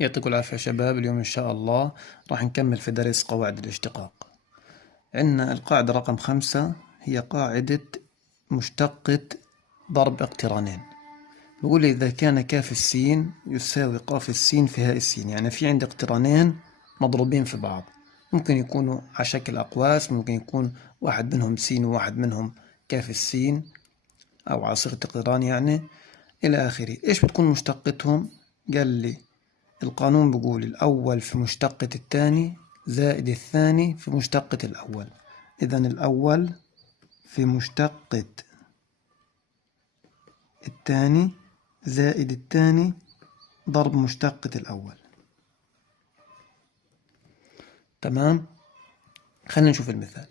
يعطيكم العافية يا شباب. اليوم إن شاء الله راح نكمل في درس قواعد الاشتقاق. عندنا القاعدة رقم 5 هي قاعدة مشتقة ضرب اقترانين. بقول إذا كان كاف السين يساوي قاف السين في هاء السين، يعني في عندي اقترانين مضروبين في بعض، ممكن يكونوا على شكل أقواس، ممكن يكون واحد منهم سين وواحد منهم كاف السين أو على صيغة اقتران يعني إلى آخره. إيش بتكون مشتقتهم؟ قال لي القانون بيقول الأول في مشتقة الثاني زائد الثاني في مشتقة الأول. إذا الأول في مشتقة الثاني زائد الثاني ضرب مشتقة الأول. تمام؟ خلينا نشوف المثال.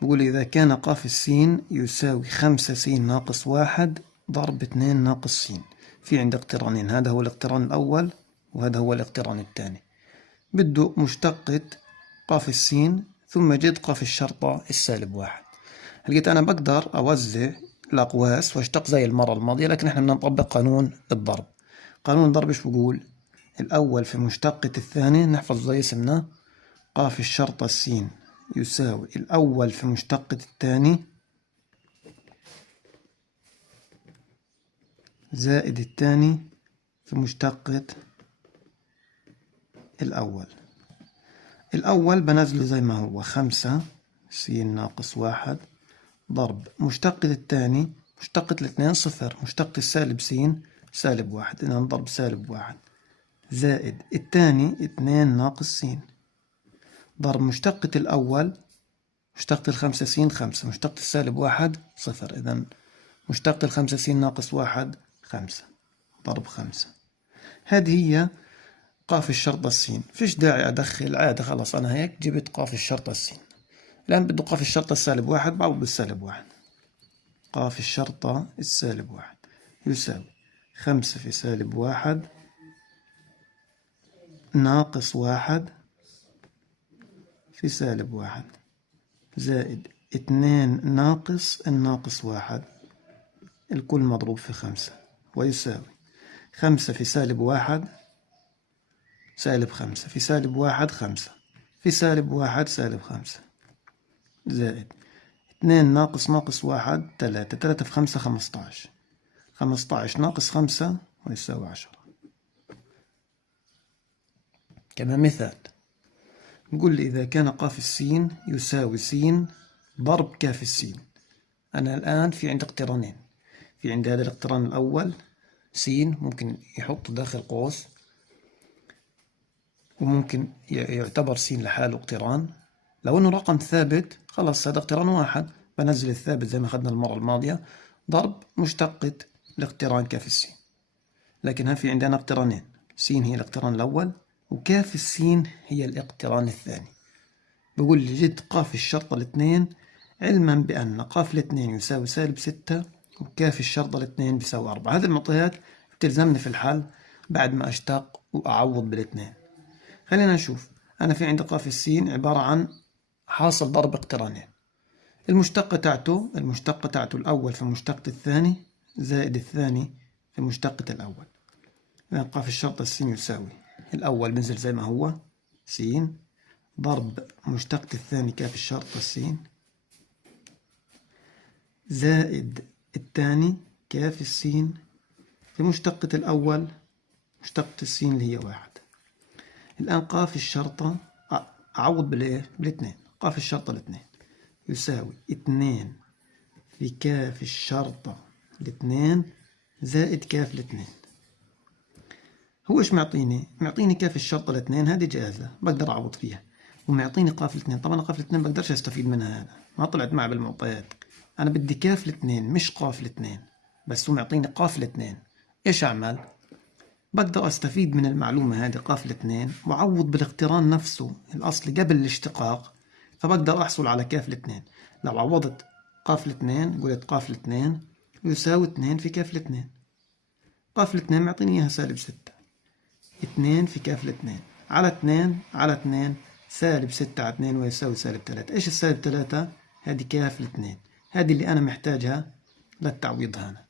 بيقول إذا كان قاف السين يساوي 5 س ناقص 1 ضرب 2 ناقص س. في عندي اقترانين، هذا هو الاقتران الأول وهذا هو الاقتران الثاني. بده مشتقة قاف السين ثم جد قاف الشرطة السالب 1. لقيت أنا بقدر أوزع الأقواس واشتق زي المرة الماضية، لكن احنا بدنا نطبق قانون الضرب. قانون الضرب ايش بقول؟ الأول في مشتقة الثاني، نحفظ زي اسمنا، قاف الشرطة السين يساوي الأول في مشتقة الثاني زائد الثاني في مشتقة الأول. الأول بنزله زي ما هو 5 س ناقص 1 ضرب مشتقة الثاني، مشتقة الاثنين 0، مشتقة السالب س سالب 1، إذا نضرب سالب 1 زائد الثاني 2 ناقص س ضرب مشتقة الأول، مشتقة الخمسة س 5، مشتقة السالب 1 0، إذا مشتقة الخمسة س ناقص 1 5 ضرب 5. هذه هي قاف الشرطة السين. فيش داعي أدخل عادة، خلاص أنا هيك جبت قاف الشرطة السين. الآن بده قاف الشرطة السالب 1، بعوض بالسالب 1. قاف الشرطة السالب 1 يساوي 5 في سالب 1 ناقص 1 في سالب 1 زائد 2 ناقص الناقص 1 الكل مضروب في 5 ويساوي 5 في سالب 1 سالب 5 في سالب 1 5 في سالب 1 سالب 5 زائد 2 ناقص ناقص 1 3، 3 في 5 15، 15 ناقص 5 ويساوي 10. كما مثال نقول لي إذا كان قاف السين يساوي س ضرب كاف السين. أنا الآن في عندي اقترانين، في عندي هذا الاقتران الأول س، ممكن يحط داخل قوس وممكن يعتبر س لحاله اقتران. لو انه رقم ثابت خلاص هذا اقتران واحد، بنزل الثابت زي ما اخذنا المرة الماضية ضرب مشتقة الاقتران كاف السين. لكن ها في عندنا اقترانين، س هي الاقتران الأول وكاف السين هي الاقتران الثاني. بقول لي جد قاف الشرطة الاثنين، علما بأن قاف الاثنين يساوي سالب 6 وكاف الشرطة الاثنين بيساوي 4. هذه المعطيات بتلزمني في الحل بعد ما أشتق وأعوض بالاثنين. خلينا نشوف. أنا في عندي قاف السين عبارة عن حاصل ضرب اقترانين. المشتقة تاعته الأول في مشتقة الثاني زائد الثاني في مشتقة الأول. إذا قاف الشرطة السين يساوي الأول بنزل زي ما هو س ضرب مشتقة الثاني كاف الشرطة السين زائد الثاني كاف السين في مشتقة الأول مشتقة السين اللي هي 1. الآن قاف الشرطة أعوض بالإيه؟ بالاثنين. قاف الشرطة الاثنين يساوي 2 في كاف الشرطة الاثنين زائد كاف الاثنين. هو إيش معطيني؟ معطيني كاف الشرطة الاثنين، هذه جاهزة بقدر أعوض فيها، ومعطيني قاف الاثنين. طبعا قاف الاثنين بقدرش أستفيد منها، هذا ما طلعت معي بالمعطيات. أنا بدي كاف الاثنين مش قاف الاثنين، بس هو معطيني قاف الاثنين. إيش أعمل؟ بقدر أستفيد من المعلومة هذه قاف الاثنين وأعوض بالاقتران نفسه الأصلي قبل الاشتقاق، فبقدر أحصل على كاف الاثنين. لو عوضت قاف الاثنين قلت قاف الاثنين يساوي 2 في كاف الاثنين. قاف الاثنين معطيني إياها سالب 6، 2 في كاف الاثنين على 2 على 2 سالب 6 على 2 ويساوي سالب 3. إيش السالب 3؟ هذه كاف الاثنين، هذه اللي أنا محتاجها للتعويض هنا.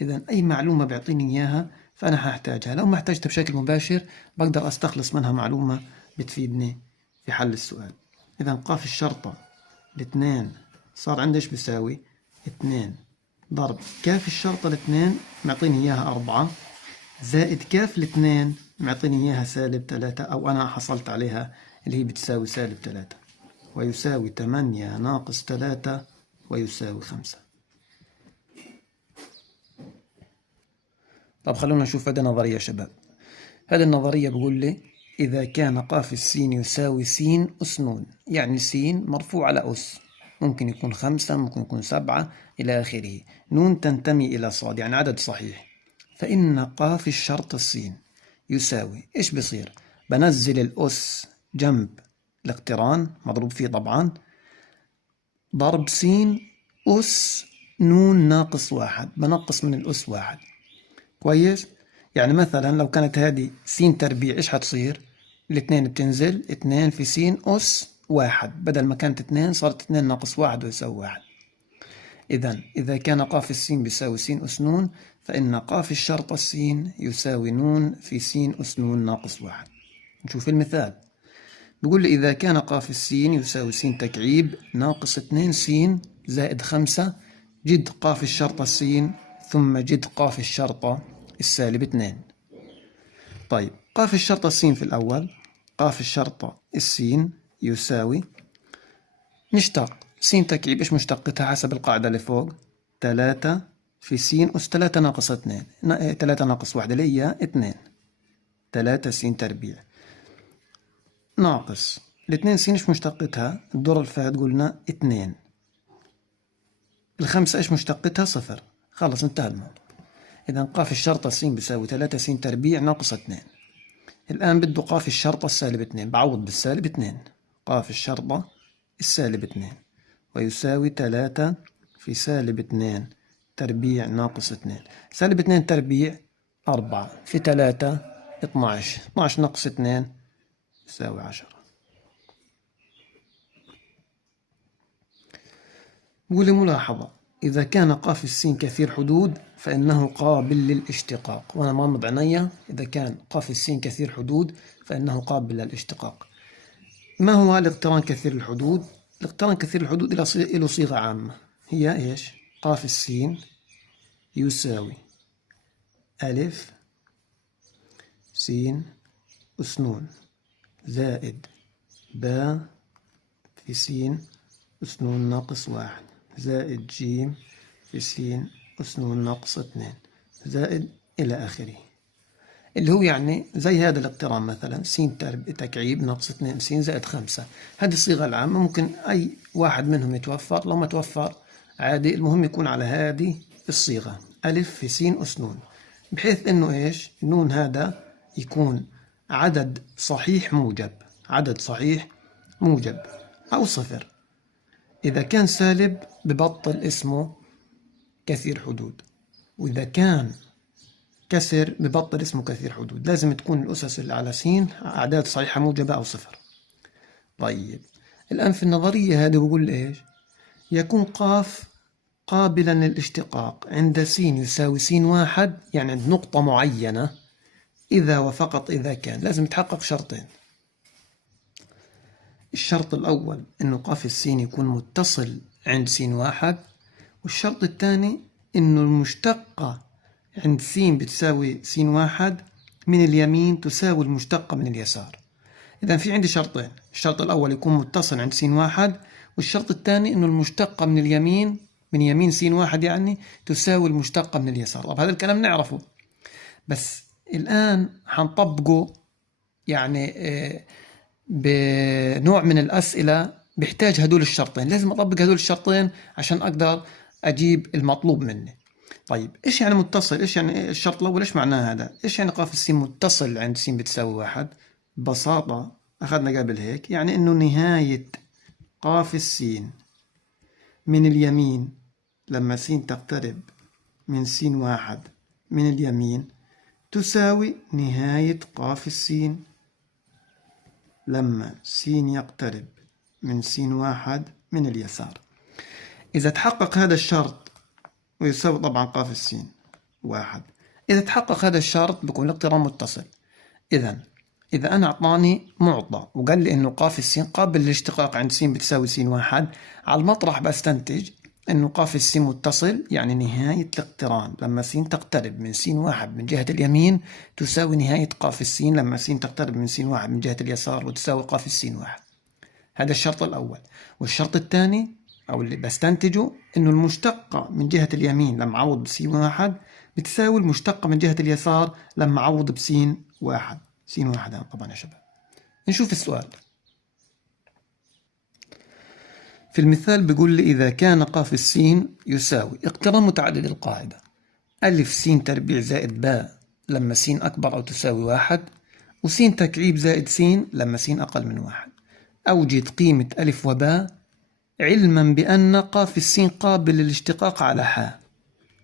إذا أي معلومة بيعطيني إياها فأنا هحتاجها. لو ما احتاجتها بشكل مباشر بقدر أستخلص منها معلومة بتفيدني في حل السؤال. إذا قاف الشرطة الاثنين صار عندي إيش بيساوي؟ 2 ضرب كاف الشرطة الاثنين معطيني إياها 4 زائد كاف الاثنين معطيني إياها -3، أو أنا حصلت عليها اللي هي بتساوي -3، ويساوي 8 ناقص 3 ويساوي 5. طب خلونا نشوف هذه نظرية يا شباب. هذه النظرية بقول لي إذا كان قاف السين يساوي س أس ن، يعني س مرفوع على أس، ممكن يكون 5 ممكن يكون 7 إلى آخره، ن تنتمي إلى صاد يعني عدد صحيح، فإن قاف الشرط السين يساوي إيش بصير؟ بنزل الأس جنب الاقتران مضروب فيه طبعا، ضرب س أس ن ناقص 1، بنقص من الأس 1. كويس؟ يعني مثلا لو كانت هذه س تربيع إيش هتصير؟ الاثنين بتنزل 2 في س أس 1، بدل ما كانت 2 صارت 2 ناقص 1 ويساوي 1. إذا كان قاف السين بيساوي س أس ن، فإن قاف الشرط السين يساوي ن في س أس ن ناقص 1. نشوف المثال. بيقول لي إذا كان قاف السين يساوي س تكعيب ناقص 2 س زائد 5، جد قاف الشرطة السين ثم جد قاف الشرطة السالب 2. طيب قاف الشرطة السين في الأول، قاف الشرطة السين يساوي، نشتق س تكعيب إيش مشتقتها حسب القاعدة اللي فوق؟ 3 في س أس 3 ناقص 2، 3 ناقص 1 اللي هي 2، 3 س تربيع ناقص الاثنين س إيش مشتقتها؟ الدور الفائت قلنا 2، الخمسة إيش مشتقتها؟ 0. خلص انتهى الموضوع. إذا قاف الشرطة س بيساوي 3 س تربيع ناقص 2. الآن بده قاف الشرطة السالب 2، بعوض بالسالب 2، قاف الشرطة السالب 2 ويساوي 3 في سالب 2 تربيع ناقص 2. سالب 2 تربيع 4 في 3 12، 12 ناقص 2 يساوي 10. بقول لي ملاحظة، إذا كان قاف السين كثير حدود فإنه قابل للاشتقاق، وأنا مغمض عينيا، إذا كان قاف السين كثير حدود فإنه قابل للاشتقاق. ما هو الاقتران كثير الحدود؟ الاقتران كثير الحدود له صيغة عامة، هي إيش؟ قاف السين يساوي ألف س أس ن زائد باء في س أس ن ناقص 1 زائد ج في س أس ن ناقص 2 زائد إلى آخره، اللي هو يعني زي هذا الاقتران مثلا س تكعيب ناقص 2 س زائد 5. هذه الصيغة العامة ممكن أي واحد منهم يتوفر، لو ما توفر عادي، المهم يكون على هذه الصيغة ألف في س أس ن، بحيث إنه إيش؟ النون هذا يكون عدد صحيح موجب، عدد صحيح موجب أو 0. إذا كان سالب ببطل اسمه كثير حدود، وإذا كان كسر ببطل اسمه كثير حدود. لازم تكون الأسس اللي على س أعداد صحيحة موجبة أو 0. طيب الآن في النظرية هذه بقول إيش؟ يكون قاف قابلا للاشتقاق عند س يساوي س 1، يعني عند نقطة معينة، إذا وفقط إذا كان لازم يتحقق شرطين. الشرط الأول إنه قاف السين يكون متصل عند س 1، والشرط الثاني إنه المشتقة عند س بتساوي س 1 من اليمين تساوي المشتقة من اليسار. إذا في عندي شرطين، الشرط الأول يكون متصل عند س 1، والشرط الثاني إنه المشتقة من اليمين، من يمين س 1 يعني تساوي المشتقة من اليسار. طب هذا الكلام نعرفه، بس الآن حنطبقه يعني بنوع من الأسئلة بيحتاج هدول الشرطين، لازم أطبق هدول الشرطين عشان أقدر أجيب المطلوب مني. طيب إيش يعني متصل؟ إيش يعني الشرط الأول؟ إيش معناه هذا؟ إيش يعني قاف السين متصل عند س بتساوي 1؟ ببساطة أخذنا قبل هيك، يعني إنه نهاية قاف السين من اليمين لما س تقترب من س 1 من اليمين تساوي نهاية قاف السين لما س يقترب من س 1 من اليسار. إذا تحقق هذا الشرط ويساوي طبعا قاف السين 1، إذا تحقق هذا الشرط بيكون الاقتران متصل. إذا أنا أعطاني معطى وقال لي إنه قاف السين قابل للاشتقاق عند س بتساوي س واحد، على المطرح بستنتج إنه قاف السين متصل، يعني نهاية الاقتران لما س تقترب من س واحد من جهة اليمين تساوي نهاية قاف السين لما س تقترب من س واحد من جهة اليسار وتساوي قاف السين واحد. هذا الشرط الأول. والشرط الثاني أو اللي بستنتجه إنه المشتقة من جهة اليمين لما أعوض بس واحد بتساوي المشتقة من جهة اليسار لما أعوض بس واحد. س واحد طبعا يا شباب. نشوف السؤال. في المثال بيقول لي إذا كان قاف السين يساوي اقتران متعدد القاعدة ألف س تربيع زائد باء لما س أكبر أو تساوي واحد، وس تكعيب زائد س لما س أقل من واحد. أوجد قيمة ألف وباء علما بأن قاف السين قابل للاشتقاق على حاء.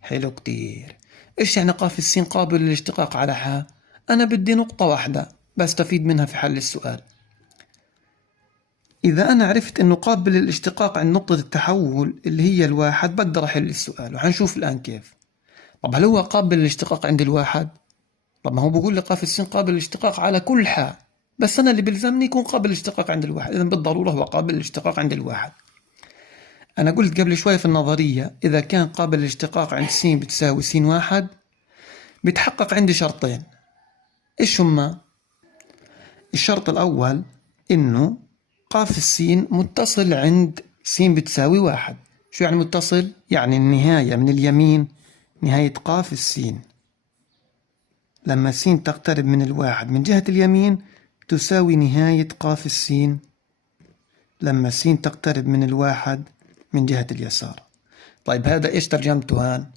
حلو كتير. إيش يعني قاف السين قابل للاشتقاق على حاء؟ أنا بدي نقطة واحدة بستفيد منها في حل السؤال. إذا أنا عرفت إنه قابل للاشتقاق عند نقطة التحول اللي هي الواحد بقدر أحل السؤال، وحنشوف الآن كيف. طب هل هو قابل للاشتقاق عند الواحد؟ طب ما هو بقول لي قاف السين قابل للاشتقاق على كل حاء، بس أنا اللي بلزمني يكون قابل للاشتقاق عند الواحد، إذن بالضرورة هو قابل للاشتقاق عند الواحد. أنا قلت قبل شوي في النظرية إذا كان قابل للاشتقاق عند س بتساوي س واحد بيتحقق عندي شرطين. إيش هما؟ الشرط الأول إنه قاف السين متصل عند س بتساوي واحد. شو يعني متصل؟ يعني النهاية من اليمين نهاية قاف السين لما س تقترب من الواحد من جهة اليمين تساوي نهاية قاف السين لما س تقترب من الواحد من جهة اليسار. طيب هذا إيش ترجمته هان؟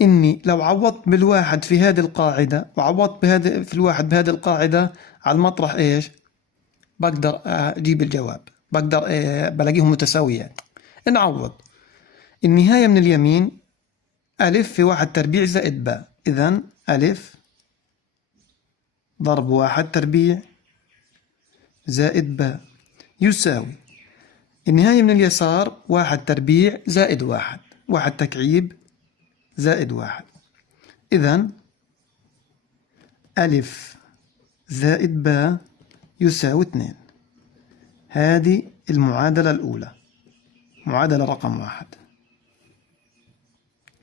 إني لو عوضت بالواحد في هذه القاعدة وعوضت في الواحد بهذه القاعدة على المطرح إيش؟ بقدر أجيب الجواب، بقدر بلاقيهم متساويين. نعوض النهاية من اليمين ألف في واحد تربيع زائد باء، إذن ألف ضرب واحد تربيع زائد باء يساوي النهاية من اليسار واحد تربيع زائد واحد، واحد تكعيب زائد واحد. إذن ألف زائد باء يساوي 2. هذه المعادلة الأولى، معادلة رقم 1.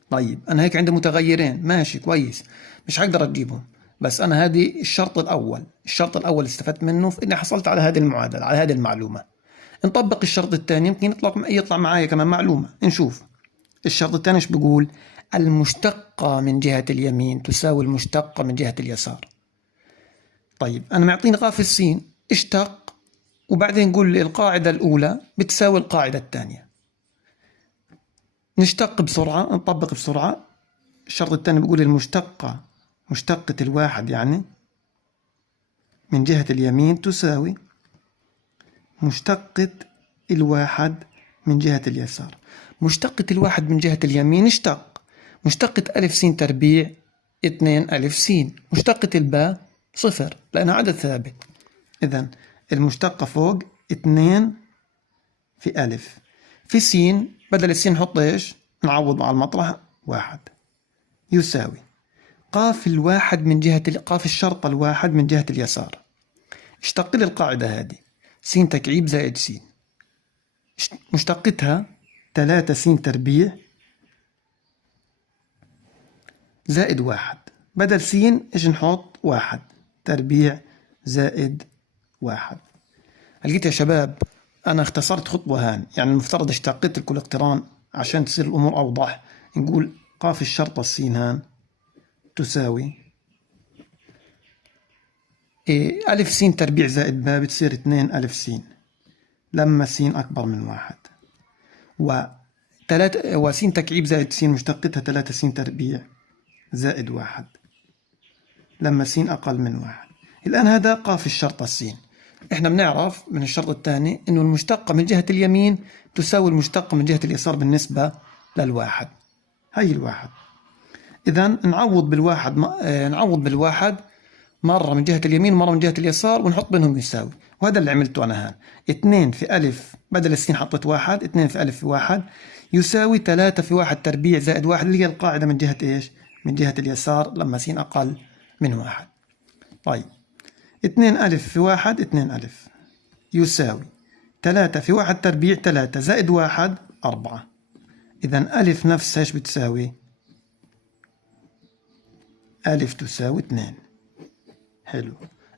طيب أنا هيك عندي متغيرين، ماشي كويس، مش هقدر أجيبهم، بس أنا هذه الشرط الأول استفدت منه في إني حصلت على هذه المعادلة، على هذه المعلومة. نطبق الشرط الثاني يمكن يطلع معايا كمان معلومة. نشوف الشرط الثاني ايش بيقول؟ المشتقة من جهة اليمين تساوي المشتقة من جهة اليسار. طيب أنا معطيني قاف السين اشتق وبعدين نقول لي القاعدة الأولى بتساوي القاعدة الثانية. نشتق بسرعة، نطبق بسرعة. الشرط الثاني بيقول المشتقة، مشتقة الواحد يعني من جهة اليمين تساوي مشتقة الواحد من جهة اليسار. مشتقة الواحد من جهة اليمين اشتق، مشتقة ألف س تربيع 2 ألف س، مشتقة الباء 0 لأنها عدد ثابت. إذن المشتقة فوق 2 في ألف في س، بدل السين نحط إيش؟ نعوض على المطرح 1 يساوي قاف الواحد من جهة قاف الشرطة الواحد من جهة اليسار. اشتق لي القاعدة هذه س تكعيب زائد س، مشتقتها 3 س تربيع زائد 1، بدل س ايش نحط؟ 1 تربيع زائد 1. لقيت يا شباب أنا اختصرت خطوة هان، يعني المفترض اشتقيت لكل اقتران عشان تصير الأمور أوضح. نقول قاف الشرطة السين هان تساوي ألف س تربيع زائد باء بتصير 2 ألف س لما س أكبر من 1، وس تكعيب زائد س مشتقتها 3 س تربيع زائد 1 لما س أقل من 1. الآن هذا قاف الشرطة السين. إحنا بنعرف من الشرط الثاني إنه المشتقة من جهة اليمين تساوي المشتقة من جهة اليسار بالنسبة للواحد. هاي الواحد. إذن نعوض بالواحد مرة من جهة اليمين ومرة من جهة اليسار ونحط بينهم يساوي، وهذا اللي عملته أنا هان. 2 في ألف بدل السين حطيت 1، 2 في ألف في 1 يساوي 3 في 1 تربيع زائد 1 اللي هي القاعدة من جهة إيش؟ من جهة اليسار لما س أقل من 1. طيب 2 ألف في 1 2 ألف يساوي 3 في 1 تربيع 3 زائد 1 4. إذا ألف نفسها إيش بتساوي؟ ألف تساوي 2. حلو،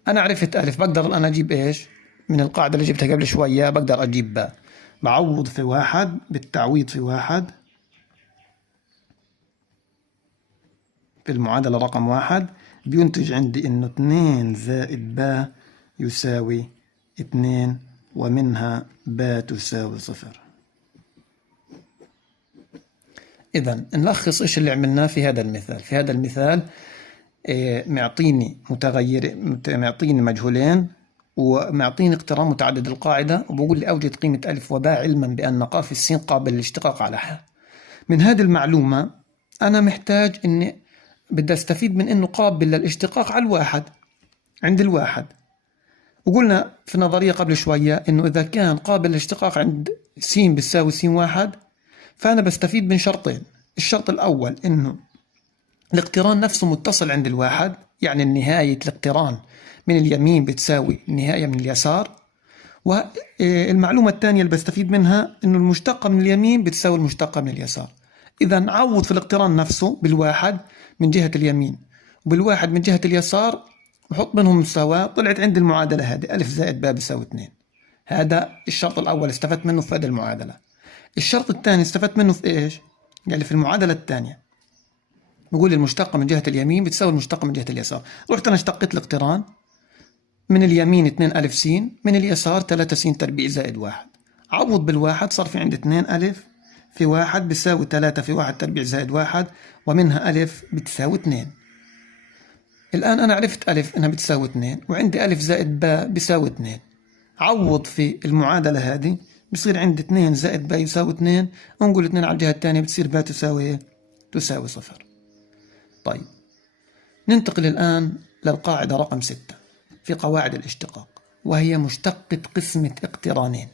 أنا عرفت ألف، بقدر الآن أجيب إيش؟ من القاعدة اللي جبتها قبل شوية بقدر أجيب باء. بعوض في 1 بالتعويض في 1 في المعادلة رقم 1 بينتج عندي إنه 2 زائد باء يساوي 2، ومنها باء تساوي 0. إذا نلخص إيش اللي عملناه في هذا المثال. في هذا المثال معطيني معطيني مجهولين ومعطيني اقتران متعدد القاعدة، وبقول لي أوجد قيمة ألف وباء علما بأن قاف السين قابل للاشتقاق على ح. من هذه المعلومة أنا محتاج إني بدي أستفيد من إنه قابل للاشتقاق على الواحد عند الواحد. وقلنا في نظرية قبل شوية إنه إذا كان قابل للاشتقاق عند س بتساوي س 1 فأنا بستفيد من شرطين. الشرط الأول إنه الاقتران نفسه متصل عند الواحد، يعني نهاية الاقتران من اليمين بتساوي النهاية من اليسار. والمعلومة الثانية اللي بستفيد منها إنه المشتقة من اليمين بتساوي المشتقة من اليسار. إذا عوض في الاقتران نفسه بالواحد من جهة اليمين وبالواحد من جهة اليسار وحط بينهم مساواة، طلعت عندي المعادلة هذه ألف زائد باء بيساوي 2. هذا الشرط الأول استفدت منه في هذه المعادلة. الشرط الثاني استفدت منه في إيش؟ يعني في المعادلة الثانية بقول المشتقة من جهة اليمين بتساوي المشتقة من جهة اليسار. رحت أنا اشتقيت الاقتران من اليمين 2 ألف س، من اليسار 3 س تربيع زائد 1. عوض بالواحد صار في عندي 2 ألف في 1 بيساوي 3 في 1 تربيع زائد 1، ومنها ألف بتساوي 2. الآن أنا عرفت ألف إنها بتساوي 2 وعندي ألف زائد باء بيساوي 2. عوض في المعادلة هذه بصير عندي 2 زائد باء يساوي 2، ونقول 2 على الجهة الثانية بتصير باء تساوي تساوي 0. طيب ننتقل الآن للقاعدة رقم 6 في قواعد الاشتقاق، وهي مشتقة قسمة اقترانين.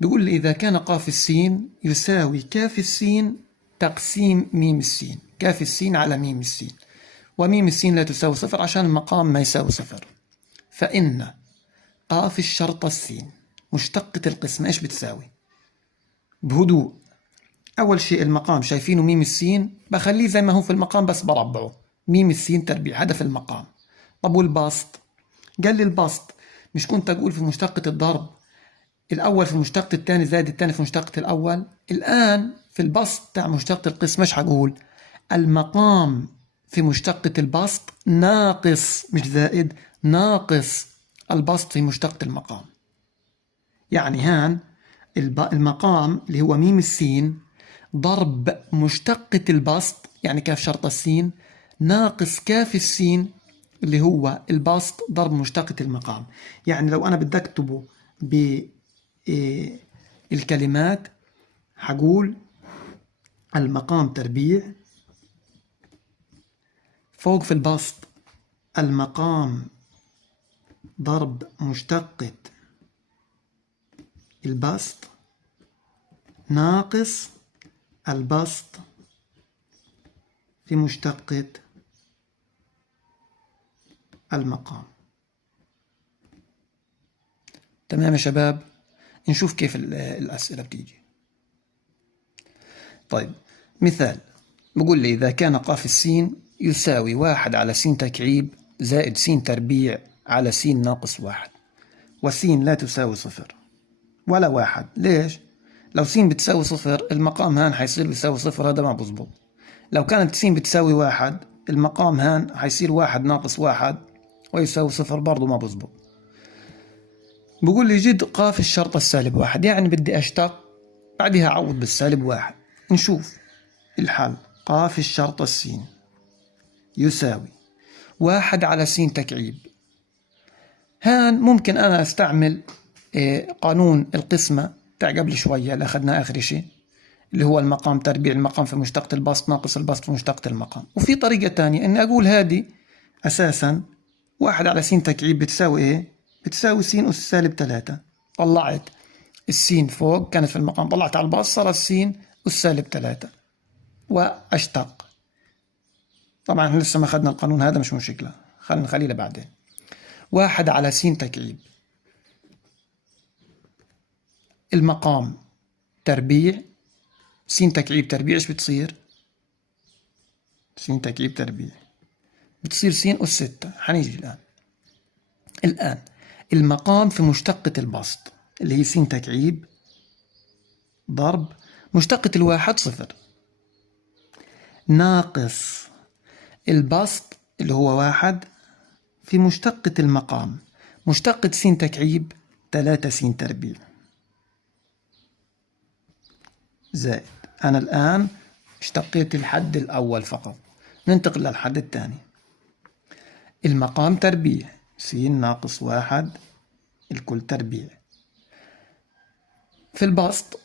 بيقول لي إذا كان قاف السين يساوي كاف السين تقسيم ميم السين، كاف السين على ميم السين، وميم السين لا تساوي 0 عشان المقام ما يساوي 0، فإن قاف الشرطة السين مشتقة القسمة إيش بتساوي؟ بهدوء أول شيء المقام شايفينه ميم السين، بخليه زي ما هو في المقام بس بربعه ميم السين تربيع، هذا في المقام. طب والبسط؟ قال لي البسط مش كنت أقول في مشتقة الضرب الأول في مشتقة الثاني زائد الثاني في مشتقة الأول؟ الآن في البسط تاع مشتقة القسمة إيش هقول؟ المقام في مشتقة البسط ناقص مش زائد، ناقص البسط في مشتقة المقام. يعني هان المقام اللي هو ميم السين ضرب مشتقة البسط يعني كاف شرطة السين ناقص كاف السين اللي هو البسط ضرب مشتقة المقام. يعني لو أنا بدي أكتبه بالكلمات هقول المقام تربيع فوق في البسط المقام ضرب مشتقة البسط ناقص البسط في مشتقة المقام. تمام يا شباب؟ نشوف كيف الأسئلة بتيجي. طيب مثال بقول لي إذا كان قاف السين يساوي 1 على س تكعيب زائد س تربيع على س ناقص 1، وس لا تساوي 0 ولا 1. ليش؟ لو س بتساوي 0 المقام هان حيصير بيساوي 0، هذا ما بظبط. لو كانت س بتساوي 1 المقام هان حيصير 1 ناقص 1 ويساوي 0، برضو ما بظبط. بقول لي جد قاف الشرطة السالب 1، يعني بدي أشتق بعدها أعوض بالسالب 1. نشوف الحل. قاف الشرطة السين يساوي 1 على س تكعيب. هان ممكن أنا أستعمل قانون القسمة تاع قبل شوية اللي أخذناه آخر شيء اللي هو المقام تربيع المقام في مشتقة البسط ناقص البسط في مشتقة المقام. وفي طريقة تانية إني أقول هذه أساسا 1 على س تكعيب بتساوي إيه؟ بتساوي س أس سالب 3. طلعت السين فوق كانت في المقام، طلعت على البسط صارت س أس سالب 3 وأشتق. طبعا لسه ما أخذنا القانون هذا، مش مشكلة، نخليه لبعدين. 1 على س تكعيب المقام تربيع س تكعيب تربيع، ايش بتصير؟ س تكعيب تربيع بتصير س أس 6. حنيجي الآن المقام في مشتقة البسط اللي هي س تكعيب ضرب مشتقة الواحد 0 ناقص البسط اللي هو 1 في مشتقة المقام مشتقة س تكعيب 3 س تربيع زائد. أنا الآن اشتقيت الحد الأول فقط، ننتقل للحد الثاني. المقام تربيع س ناقص 1 الكل تربيع. في البسط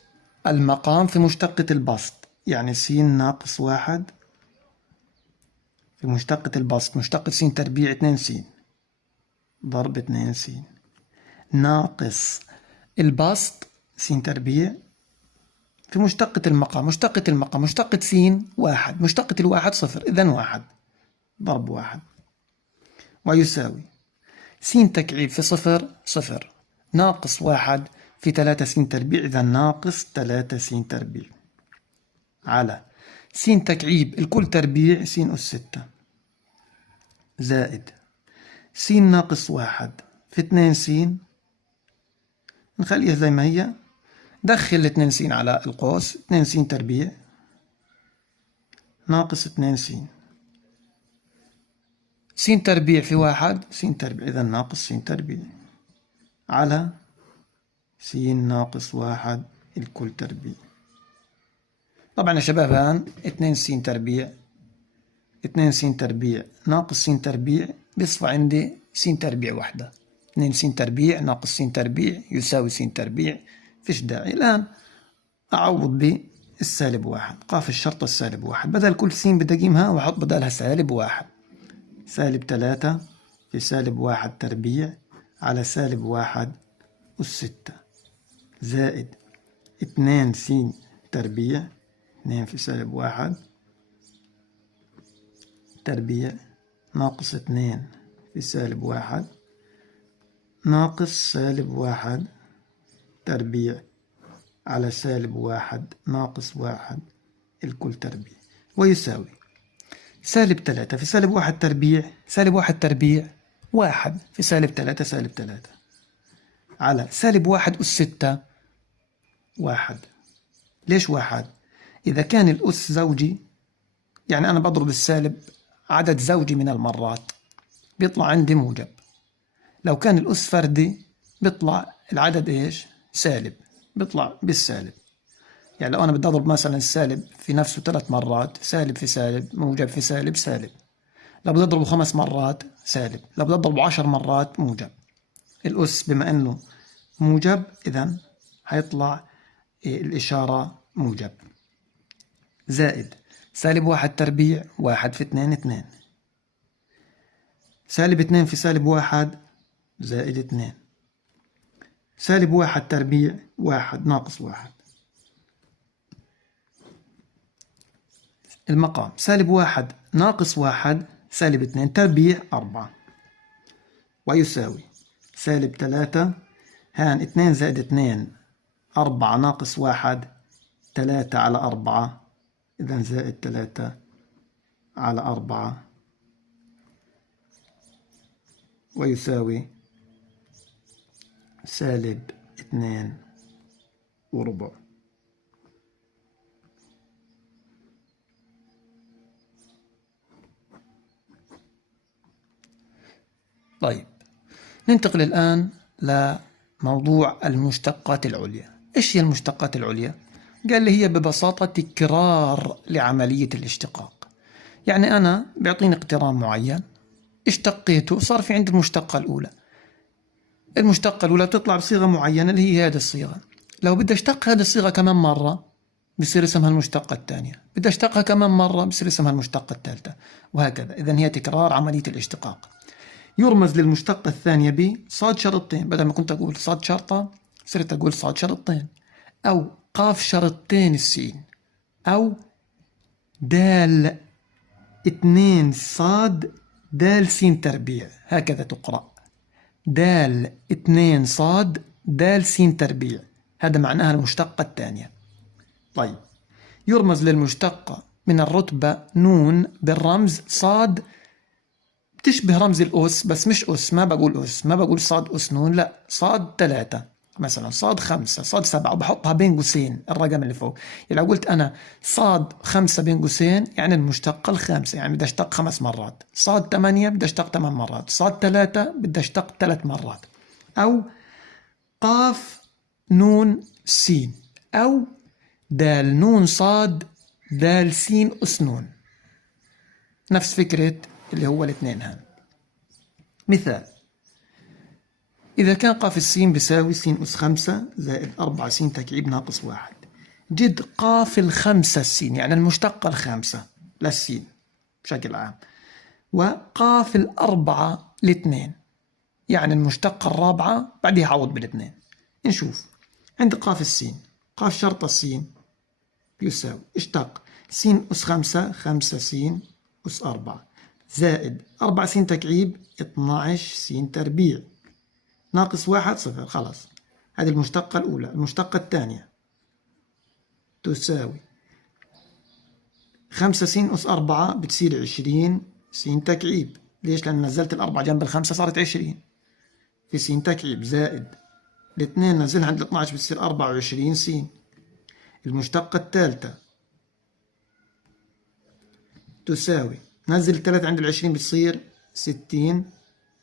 المقام في مشتقة البسط، يعني س ناقص 1 في مشتقة البسط مشتقة س تربيع 2 س ضرب 2 س ناقص البسط س تربيع في مشتقة المقام مشتقة س 1 مشتقة الواحد 0 إذن 1 ضرب 1 ويساوي س تكعيب في 0 0 ناقص 1 في 3 س تربيع إذن ناقص 3 س تربيع على س تكعيب الكل تربيع س أس 6 زائد س ناقص 1 في 2 س نخليها زي ما هي، دخل 2 س على القوس 2 س تربيع ناقص 2 س س تربيع في 1 س تربيع إذا ناقص س تربيع على س ناقص 1 الكل تربيع. طبعا يا شباب هان 2 س تربيع 2 س تربيع ناقص س تربيع بيصفى عندي س تربيع وحدة. 2 س تربيع ناقص س تربيع يساوي س تربيع، فيش داعي. الآن أعوض بالسالب 1 قاف الشرطة السالب 1 بدل كل س بدي أقيمها وأحط بدلها سالب 1 سالب 3 في سالب 1 تربيع على سالب 1 أس 6 زائد 2 س تربيع 2 في سالب 1 تربيع ناقص 2 في سالب 1 ناقص سالب 1 تربيع على سالب 1 ناقص 1 الكل تربيع ويساوي سالب 3 في سالب 1 تربيع سالب 1 تربيع 1 في سالب 3 سالب 3 على سالب 1 أس 6 1. ليش 1؟ إذا كان الأس زوجي يعني أنا بضرب السالب عدد زوجي من المرات بيطلع عندي موجب. لو كان الأس فردي بيطلع العدد إيش؟ سالب، بيطلع بالسالب. يعني لو أنا بدي أضرب مثلا السالب في نفسه 3 مرات سالب في سالب موجب في سالب سالب. لو بدي أضربه 5 مرات سالب، لو بدي أضربه 10 مرات موجب. الأس بما أنه موجب إذن هيطلع الإشارة موجب زائد سالب 1 تربيع 1 في 2 2 سالب 2 في سالب 1 زائد 2 سالب 1 تربيع 1 ناقص 1 المقام سالب 1 ناقص 1 سالب 2 تربيع 4 ويساوي سالب 3 هان 2 زائد 2 4 ناقص 1 3 على 4 إذن زائد 3 على 4 ويساوي سالب 2 وربع. طيب ننتقل الآن لموضوع المشتقات العليا. إيش هي المشتقات العليا؟ قال لي هي ببساطة تكرار لعملية الاشتقاق. يعني أنا بيعطيني اقتران معين اشتقيته صار في عندي المشتقة الأولى. المشتقة الأولى بتطلع بصيغة معينة اللي هي هذه الصيغة. لو بدي اشتق هذه الصيغة كمان مرة بصير اسمها المشتقة الثانية، بدي اشتقها كمان مرة بصير اسمها المشتقة الثالثة وهكذا. إذن هي تكرار عملية الاشتقاق. يرمز للمشتقة الثانية بصاد شرطين، بدل ما كنت أقول صاد شرطة صرت أقول صاد شرطين، أو قاف شرطين السين، أو دال 2 صاد دال س تربيع، هكذا تقرأ، دال 2 صاد دال س تربيع، هذا معناها المشتقة الثانية. طيب، يرمز للمشتقة من الرتبة نون بالرمز صاد، بتشبه رمز الأس بس مش أس، ما بقول أس، ما بقول صاد أس نون، لا، صاد 3 مثلا، صاد 5، صاد 7، وبحطها بين قوسين الرقم اللي فوق. يعني لو قلت أنا صاد 5 بين قوسين يعني المشتقة الخامسة، يعني بدي أشتق 5 مرات، صاد 8 بدي أشتق 8 مرات، صاد 3 بدي أشتق 3 مرات. أو قاف نون س، أو دال نون صاد دال س أس نون، نفس فكرة اللي هو الاثنين هان. مثال: إذا كان قاف السين بيساوي س أس 5 زائد 4 س تكعيب ناقص 1، جد قاف الخمسة السين، يعني المشتقة الخامسة للسين بشكل عام، وقاف الأربعة الاثنين، يعني المشتقة الرابعة بعدها عوض بالاثنين. نشوف، عند قاف السين، قاف شرط السين يساوي اشتق س أس 5 5 س أس 4 زائد 4 س تكعيب 12 س تربيع ناقص 1 صفر. خلاص، هذه المشتقة الأولى. المشتقة الثانية تساوي 5 س أس 4 بتصير 20 س تكعيب. ليش؟ لأن نزلت الأربعة جنب الخمسة صارت 20 في س تكعيب، زائد الاثنين نزلها عند 12 بتصير 24 س. المشتقة الثالثة تساوي، نزل الثلاثة عند 20 بتصير 60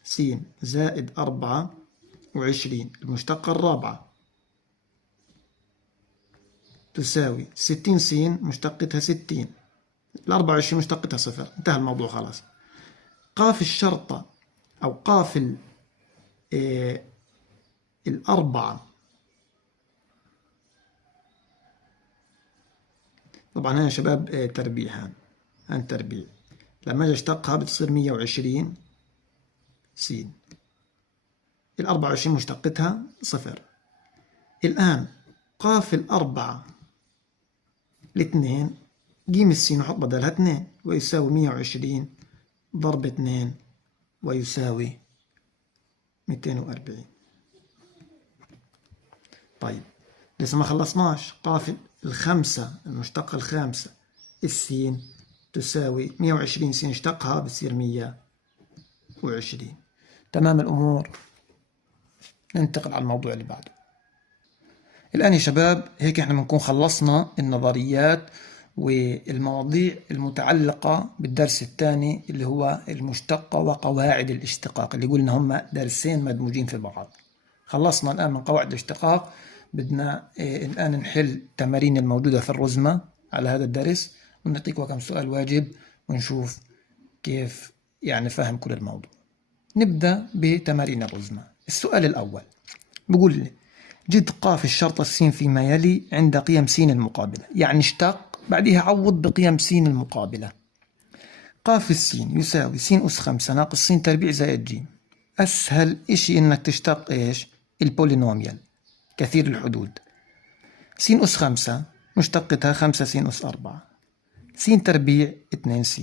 س زائد 24. المشتقة الرابعة تساوي 60 س مشتقتها 60، ال 24 مشتقتها صفر، انتهى الموضوع خلاص. قاف الشرطة أو قاف الأربعة، طبعا هنا يا شباب تربيع، هان تربيع، لما أجي أشتقها بتصير 120 س، ال 24 مشتقتها صفر. الآن قاف الأربعة الاثنين، قيم السين وحط بدلها 2 ويساوي 120 ضرب 2 ويساوي 240. طيب، لسه ما خلصناش. قاف الخمسة المشتقة الخامسة السين تساوي 120 س اشتقها بتصير 120. تمام الأمور. ننتقل على الموضوع اللي بعده. الآن يا شباب هيك احنا بنكون خلصنا النظريات والمواضيع المتعلقة بالدرس الثاني اللي هو المشتقة وقواعد الاشتقاق، اللي قلنا هم درسين مدموجين في بعض. خلصنا الآن من قواعد الاشتقاق، بدنا الآن نحل التمارين الموجودة في الرزمة على هذا الدرس، ونعطيكم كم سؤال واجب ونشوف كيف يعني فهم كل الموضوع. نبدأ بتمارين الرزمة. السؤال الأول بقول لي: جد قاف الشرط السين فيما يلي عند قيم س المقابلة، يعني اشتق بعدها عوض بقيم س المقابلة. قاف السين يساوي س أس 5 ناقص س تربيع زائد ج. أسهل إشي إنك تشتق إيش؟ البولينوميال كثير الحدود. س أس 5 مشتقتها 5 س أس 4، س تربيع 2 س،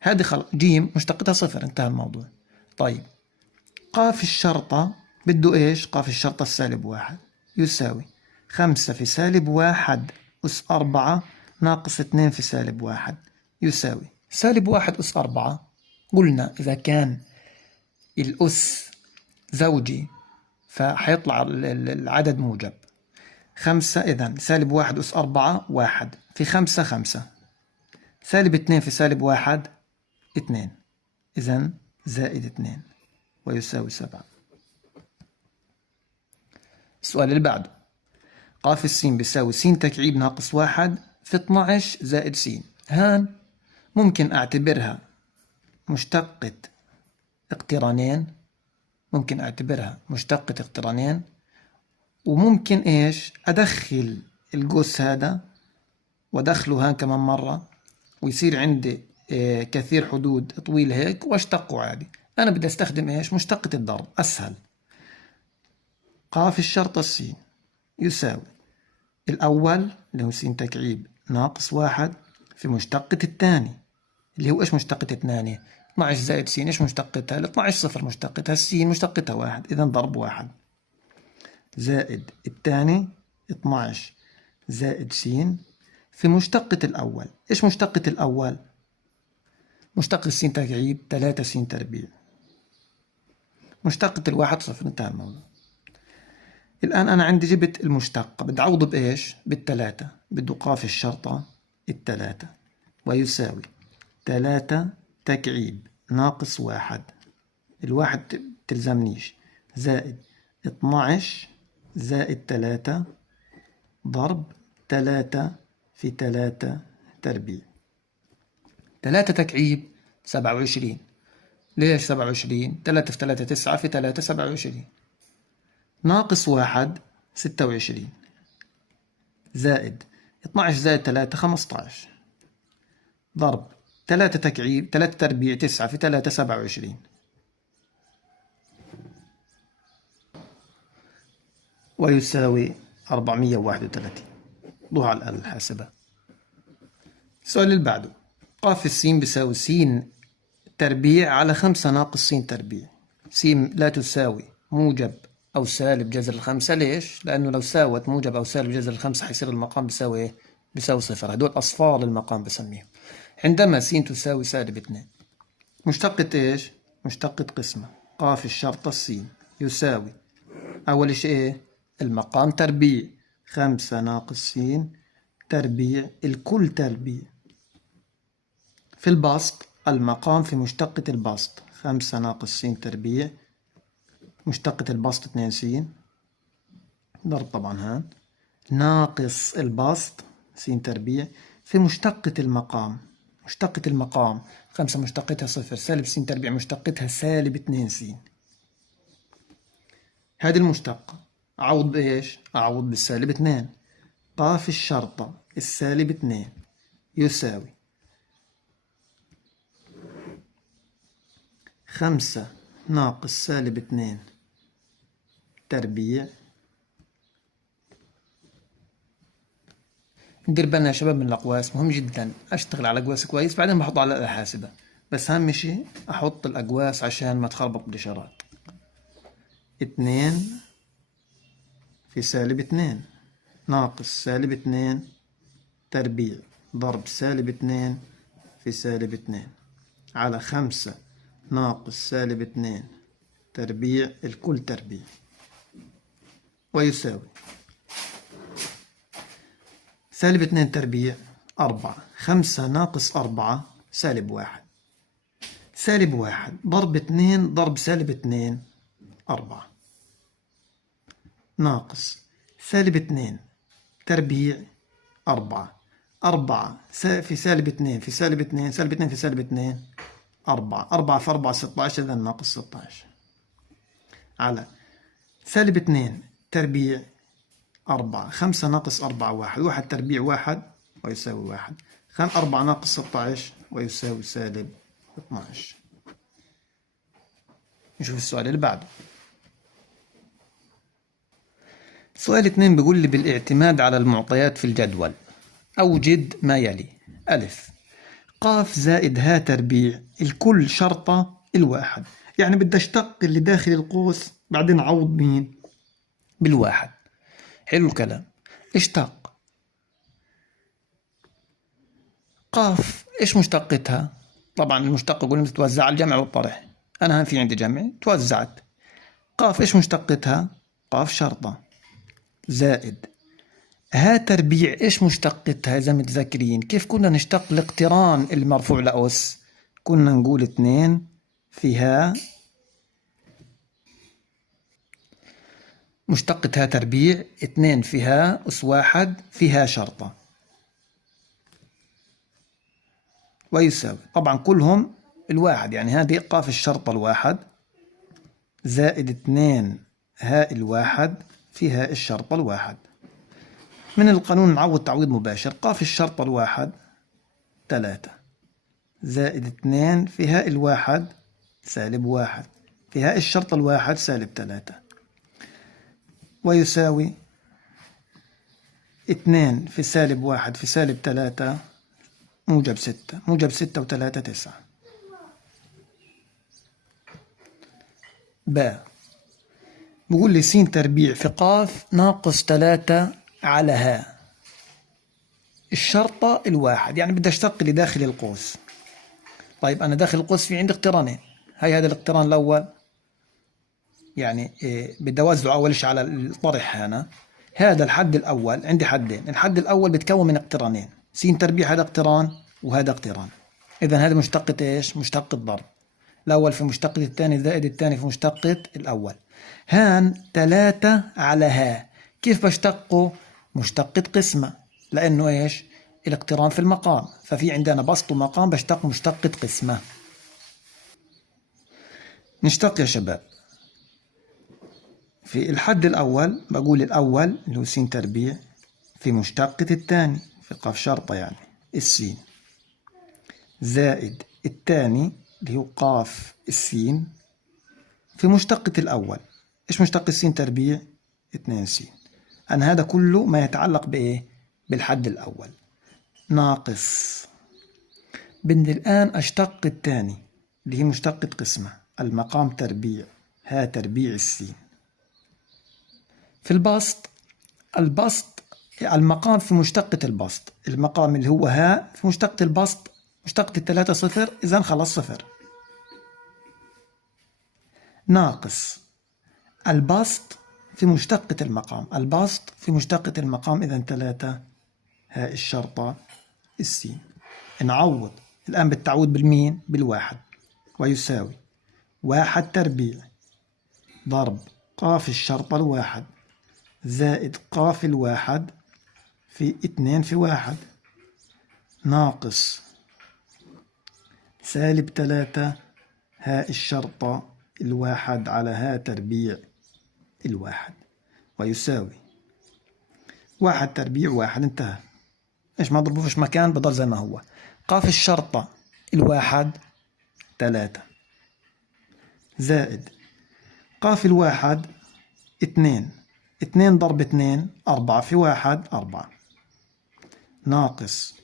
هذه خلص. ج مشتقتها صفر، انتهى الموضوع. طيب، قاف الشرطة بده إيش؟ قاف الشرطة السالب 1 يساوي 5 في سالب 1 أس 4 ناقص 2 في سالب 1 يساوي سالب 1 أس 4. قلنا إذا كان الأس زوجي فحيطلع العدد موجب. 5 إذن سالب 1 أس 4 1 في 5 5، سالب 2 في سالب 1 2، إذن زائد 2 ويساوي 7. السؤال اللي بعده: قاف السين بيساوي س تكعيب ناقص 1 في 12 زائد س. هان ممكن أعتبرها مشتقة اقترانين، ممكن أعتبرها مشتقة اقترانين، وممكن إيش أدخل القوس هذا وأدخله هان كمان مرة ويصير عندي كثير حدود طويل هيك واشتقه عادي. أنا بدي أستخدم إيش؟ مشتقة الضرب، أسهل. قاف الشرطة السين يساوي الأول اللي هو س تكعيب ناقص 1 في مشتقة الثاني اللي هو إيش مشتقة 2؟ 12 زائد س إيش مشتقتها؟ ال 12 صفر مشتقتها، س مشتقتها 1، إذا ضرب 1 زائد الثاني 12 زائد س في مشتقة الأول. إيش مشتقة الأول؟ مشتقة الس تكعيب 3 س تربيع. مشتقة الواحد صفر، انتهى الموضوع. الآن أنا عندي جبت المشتقة، بدي أعوض بإيش؟ بالثلاثة، بده قاف الشرطة الثلاثة ويساوي 3 تكعيب ناقص 1، الواحد تلزمنيش، زائد 12 زائد 3 ضرب 3 في 3 تربيع. 3 تكعيب 27. ليش 27؟ 3 في 3 9 في 3 27 ناقص 1 26 زائد 12 زائد 3 15 ضرب 3 تكعيب 3 تربيع 9 في 3 27 ويساوي 431. ضوها على الآلة الحاسبة. السؤال اللي بعده، قاف السين بيساوي س تربيع على 5 ناقص س تربيع. س لا تساوي موجب أو سالب جذر الخمسة. ليش؟ لأنه لو ساوت موجب أو سالب جذر الخمسة حيصير المقام بيساوي إيه؟ بيساوي صفر. هدول أصفار المقام بسميهم. عندما س تساوي سالب 2، مشتقة إيش؟ مشتقة قسمة قاف الشرطة السين يساوي أول شيء إيه؟ المقام تربيع 5 ناقص س تربيع الكل تربيع. في البسط المقام في مشتقة البسط 5 ناقص س تربيع، مشتقة البسط 2 س ضرب طبعا هان ناقص البسط س تربيع في مشتقة المقام. مشتقة المقام 5 مشتقتها صفر، سالب س تربيع مشتقتها سالب 2 س. هذه المشتقة أعوض بإيش؟ أعوض بالسالب 2. قاف الشرطة السالب 2 يساوي 5 ناقص سالب 2 تربيع. ندير بالنا يا شباب من الأقواس، مهم جدا أشتغل على الأقواس كويس بعدين بحط على الآلة الحاسبة، بس أهم شيء أحط الأقواس عشان ما تخربط بالإشارات. 2 في سالب 2 ناقص سالب 2 تربيع ضرب سالب 2 في سالب 2 على 5 ناقص سالب 2 تربيع الكل تربيع ويساوي سالب 2 تربيع 4، 5 ناقص 4 سالب 1، سالب 1 ضرب 2 ضرب سالب 2 4 ناقص سالب 2 تربيع 4، 4 في سالب 2 في سالب 2 سالب 2 في سالب 2 4، 4 في 4 16 إذا ناقص 16 على سالب 2 تربيع 4، 5 ناقص 4 1، 1 تربيع 1 ويساوي 1، 4 ناقص 16 ويساوي سالب 12. نشوف السؤال اللي بعده. سؤال 2 بيقول لي بالاعتماد على المعطيات في الجدول أوجد ما يلي: ألف قاف زائد ها تربيع الكل شرطة الواحد. يعني بدي اشتق اللي داخل القوس بعدين أعوض مين؟ بالواحد. حلو الكلام. اشتق قاف إيش مشتقتها؟ طبعا المشتقة قلنا تتوزع على الجمع والطرح، أنا هان في عندي جمع توزعت. قاف إيش مشتقتها؟ قاف شرطة زائد ها تربيع إيش مشتقتها؟ إذا متذكرين كيف كنا نشتق الاقتران المرفوع لأس؟ كنا نقول 2 في ها مشتقة ها تربيع 2 في ها أس 1 في ها شرطة ويساوي طبعا كلهم الواحد، يعني هذه قاف الشرطة الواحد زائد 2 هاء الواحد في هاء الشرطة الواحد. من القانون نعوض تعويض مباشر. قاف الشرطة الواحد 3 زائد 2 في هاء الواحد سالب 1 في هاء الشرطة الواحد سالب 3 ويساوي 2 في سالب 1 في سالب 3 موجب 6. موجب 6 و3 9. باء بقول لي س تربيع في قاف ناقص 3 على ها. الشرطة الواحد، يعني بدي اشتق اللي داخل القوس. طيب أنا داخل القوس في عندي اقترانين، هاي هذا الاقتران الأول، يعني بدي أوزعه أول شيء على الطرح هنا. هذا الحد الأول، عندي حدين، الحد الأول بتكون من اقترانين، س تربيع هذا اقتران وهذا اقتران. إذا هذا مشتقة إيش؟ مشتقة ضرب. الأول في مشتقة الثاني زائد الثاني في مشتقة الأول. هان 3 على ها، كيف بشتقه؟ مشتقة قسمة، لأنه إيش؟ الاقتران في المقام، ففي عندنا بسط ومقام، بشتق مشتقة قسمة. نشتق يا شباب. في الحد الأول بقول الأول اللي هو س تربيع في مشتقة الثاني في قاف شرطة، يعني السين، زائد الثاني اللي هو قاف السين في مشتقة الأول. إيش مشتق السين تربيع؟ 2 س. أنا هذا كله ما يتعلق بإيه؟ بالحد الأول. ناقص، بدي الآن أشتق الثاني اللي هي مشتقة قسمة، المقام تربيع، ها تربيع السين. في البسط، البسط المقام في مشتقة البسط، المقام اللي هو ها في مشتقة البسط، مشتقة الثلاثة صفر، إذن خلاص صفر. ناقص البسط في مشتقة المقام، البسط في مشتقة المقام، إذن 3 هاء الشرطة السين. نعوض الآن بالتعويض بالمين؟ بالواحد، ويساوي 1 تربيع ضرب قاف الشرطة الواحد زائد قاف الواحد في 2 في 1 ناقص سالب 3 هاء الشرطة الواحد على ها تربيع الواحد، ويساوي 1 تربيع 1. انتهى. ايش ما ضربه فيش مكان، بضل زي ما هو. قاف الشرطة الواحد 3 زائد قاف الواحد 2. 2 ضرب 2 4 في 1 4 ناقص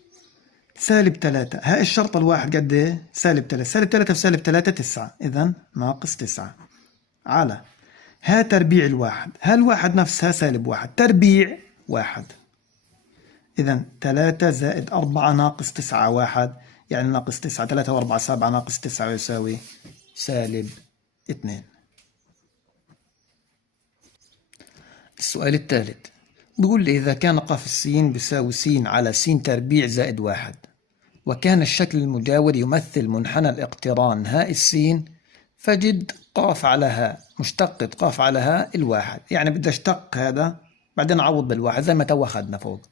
سالب 3 هاء الشرطة الواحد قد ايه؟ سالب 3. سالب 3 في سالب 3 9، إذن ناقص 9 على ها تربيع الواحد. ها الواحد نفسها سالب 1 تربيع 1، إذن 3 زائد 4 ناقص 9 1، يعني ناقص 9. 3 و4 7 ناقص 9 يساوي سالب 2. السؤال الثالث بيقول لي إذا كان قاف السين بيساوي س على س تربيع زائد 1، وكان الشكل المجاور يمثل منحنى الاقتران هاء السين، فجد قاف على هاء مشتقة قاف على هاء الواحد. يعني بدي اشتق هذا بعدين اعوض بالواحد زي ما تو اخذنا فوق،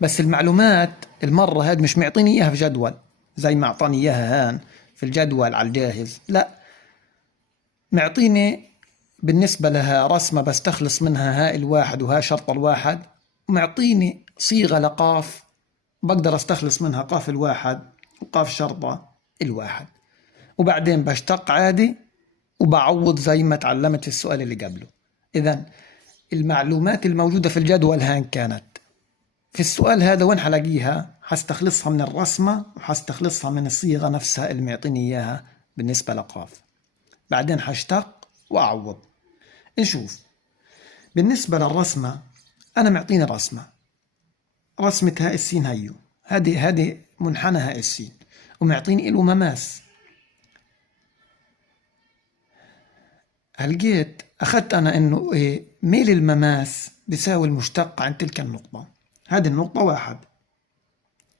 بس المعلومات المرة هاد مش معطيني اياها في جدول زي ما اعطاني اياها هان في الجدول على الجاهز، لا، معطيني بالنسبة لها رسمة بستخلص منها هاء الواحد وها شرط الواحد، ومعطيني صيغة لقاف بقدر استخلص منها قاف الواحد وقاف شرطة الواحد، وبعدين بشتق عادي وبعوض زي ما تعلمت في السؤال اللي قبله. إذن المعلومات الموجودة في الجدول هان كانت في السؤال هذا، وين حلاقيها؟ حستخلصها من الرسمة وحستخلصها من الصيغة نفسها اللي معطيني إياها بالنسبة لقاف. بعدين حشتق وأعوض. نشوف بالنسبة للرسمة، أنا معطيني رسمة هاء السين هيو، هذه منحنى هاء السين، ومعطيني له مماس. هلقيت أخذت أنا إنه ميل المماس بيساوي المشتق عن تلك النقطة، هذه النقطة 1،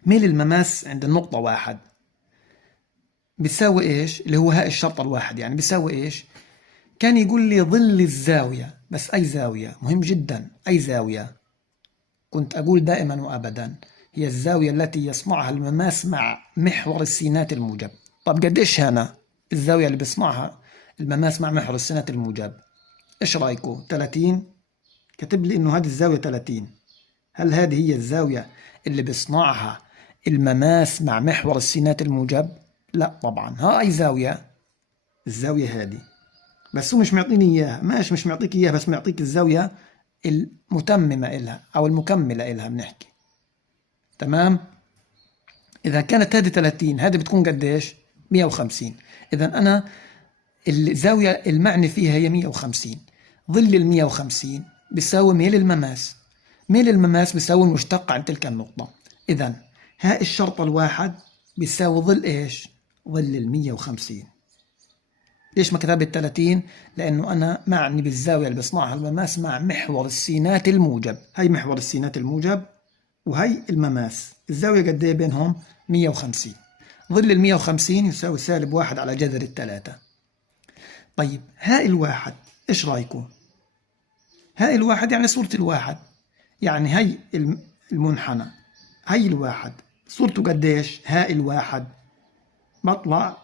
ميل المماس عند النقطة 1 بيساوي إيش؟ اللي هو هاء الشرط الواحد، يعني بيساوي إيش؟ كان يقول لي ظل الزاوية، بس أي زاوية؟ مهم جدا، أي زاوية؟ كنت أقول دائما وأبدا هي الزاوية التي يصنعها المماس مع محور السينات الموجب. طب قديش هنا الزاوية اللي بيصنعها المماس مع محور السينات الموجب؟ إيش رأيكم؟ 30. كتب لي إنه هذه الزاوية 30. هل هذه هي الزاوية اللي بيصنعها المماس مع محور السينات الموجب؟ لا طبعا. ها أي زاوية؟ الزاوية هذه، بس هو مش معطيني إياها. ماشي، مش معطيك إياها، بس معطيك الزاوية المتممة إلها أو المكملة إلها بنحكي. تمام؟ إذا كانت هذه 30 هذه بتكون قديش؟ 150. إذا أنا الزاوية المعني فيها هي 150. ظل ال 150 بيساوي ميل المماس. ميل المماس بيساوي المشتق عن تلك النقطة. إذا هاء الشرطة الواحد بيساوي ظل إيش؟ ظل ال 150. ليش ما كتبت 30؟ لأنه أنا معني بالزاوية اللي بيصنعها المماس مع محور السينات الموجب. هي محور السينات الموجب وهي المماس، الزاوية قد ايه بينهم؟ 150. ظل ال 150 يساوي سالب 1 على جذر الثلاثة. طيب هاء الواحد ايش رايكم؟ هاء الواحد يعني صورة الواحد، يعني هي المنحنى، هي الواحد صورته قديش؟ هاء الواحد بطلع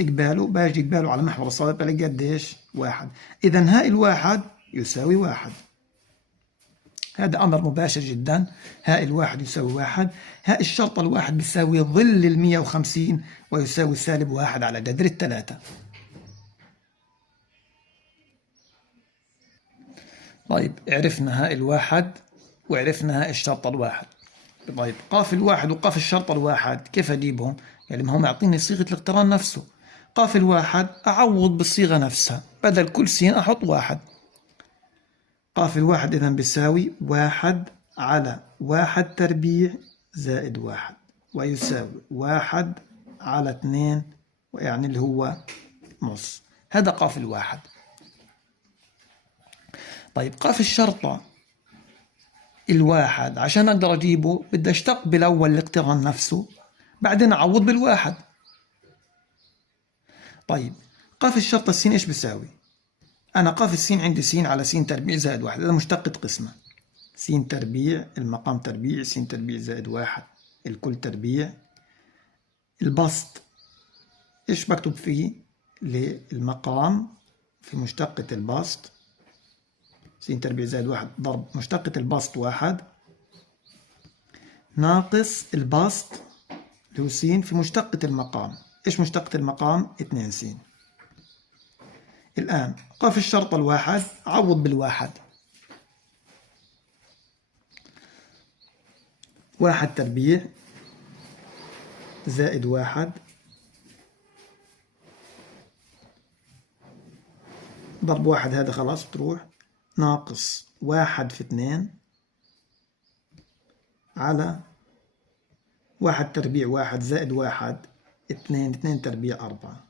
إقباله، باجي إقباله على محور الصواب بلاقي قديش؟ واحد. إذا هاء الواحد يساوي واحد. هذا أمر مباشر جدا. هاء الواحد يساوي واحد. هاء الشرطة الواحد بيساوي ظل ال 150 ويساوي سالب 1 على جذر الثلاثة. طيب عرفنا هاء الواحد وعرفنا هاء الشرطة الواحد. طيب قاف الواحد وقاف الشرطة الواحد كيف أجيبهم؟ يعني ما هم يعطيني صيغة الاقتران نفسه. قاف الواحد أعوض بالصيغة نفسها، بدل كل سين أحط واحد. قاف الواحد إذا بيساوي 1 على 1 تربيع زائد 1 ويساوي 1 على 2 يعني اللي هو نص. هذا قاف الواحد. طيب قاف الشرطة الواحد عشان أقدر أجيبه بدي أشتق بالأول الاقتران نفسه بعدين أعوض بالواحد. طيب قاف الشرطة السين إيش بيساوي؟ أنا قاف السين عندي س على س تربيع زائد 1، هذا مشتقة قسمة. س تربيع المقام تربيع، س تربيع زائد 1 الكل تربيع. البسط إيش بكتب فيه؟ للمقام في مشتقة البسط س تربيع زائد 1 ضرب مشتقة البسط 1 ناقص البسط اللي هو س في مشتقة المقام. إيش مشتقة المقام؟ 2 س. الآن قاف الشرطة الواحد عوض بالواحد. 1 تربيع زائد 1 ضرب 1 هذا خلاص بتروح ناقص 1 في 2 على 1 تربيع 1 زائد 1 2 تربيع 4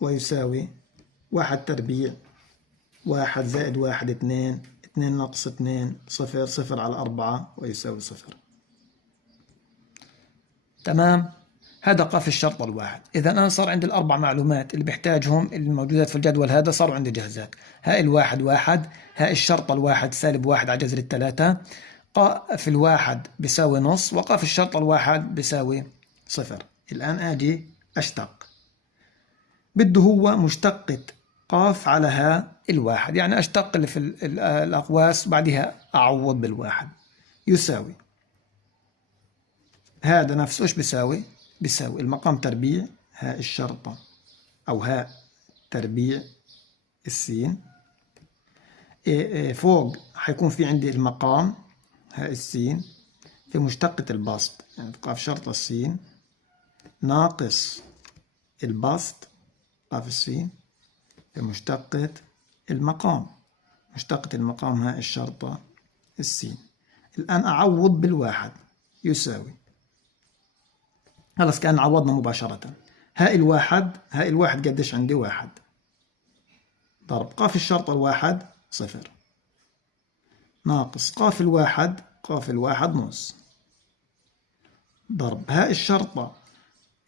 ويساوي 1 تربيع 1 زائد 1 2 ناقص 2 صفر، صفر على 4 ويساوي صفر. تمام. هذا قاف الشرطة الواحد. إذا أنا صار عندي الأربع معلومات اللي بحتاجهم الموجودات في الجدول هذا صاروا عندي جاهزات. هاء الواحد 1، هاء الشرطة الواحد سالب 1 على جذر الثلاثة، قاف الواحد بيساوي نص وقاف الشرطة الواحد بيساوي صفر. الآن أجي أشتق، بده هو مشتقة قاف على هاء الواحد، يعني أشتق اللي في الأقواس وبعدها أعوض بالواحد. يساوي هذا نفسه إيش بيساوي؟ بيساوي المقام تربيع هاء الشرطة أو هاء تربيع السين، فوق حيكون في عندي المقام هاء السين في مشتقة البسط يعني قاف شرطة السين ناقص البسط قاف السين في مشتقة المقام، مشتقة المقام هاء الشرطة السين. الآن أعوض بالواحد يساوي، خلاص كأن عوضنا مباشرة. هاء الواحد قديش عندي؟ 1 ضرب قاف الشرطة الواحد صفر ناقص قاف الواحد نص ضرب هاء الشرطة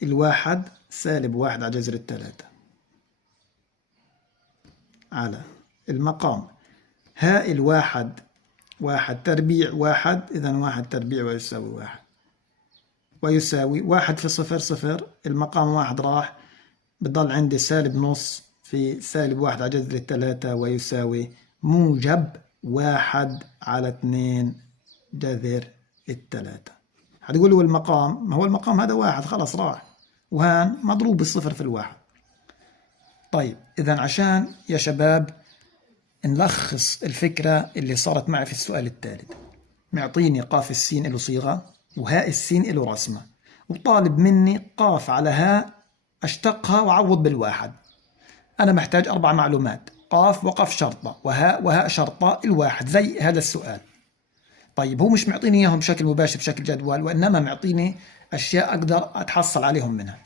الواحد سالب 1 على جذر الثلاثة على المقام هاء الواحد 1 تربيع 1 إذا 1 تربيع ويساوي 1 ويساوي 1 في صفر صفر، المقام 1 راح بضل عندي سالب نص في سالب 1 على جذر الثلاثة ويساوي موجب 1 على 2 جذر الثلاثة. هتقول له المقام، ما هو المقام هذا 1 خلاص راح وهان مضروب بالصفر في الواحد. طيب إذا عشان يا شباب نلخص الفكرة اللي صارت معي في السؤال الثالث، معطيني قاف السين له صيغة وهاء السين له رسمة، وطالب مني قاف على هاء أشتقها وأعوض بالواحد. أنا محتاج 4 معلومات: قاف وقف شرطة وهاء وهاء شرطة الواحد، زي هذا السؤال. طيب هو مش معطيني إياهم بشكل مباشر بشكل جدول، وإنما معطيني أشياء أقدر أتحصل عليهم منها.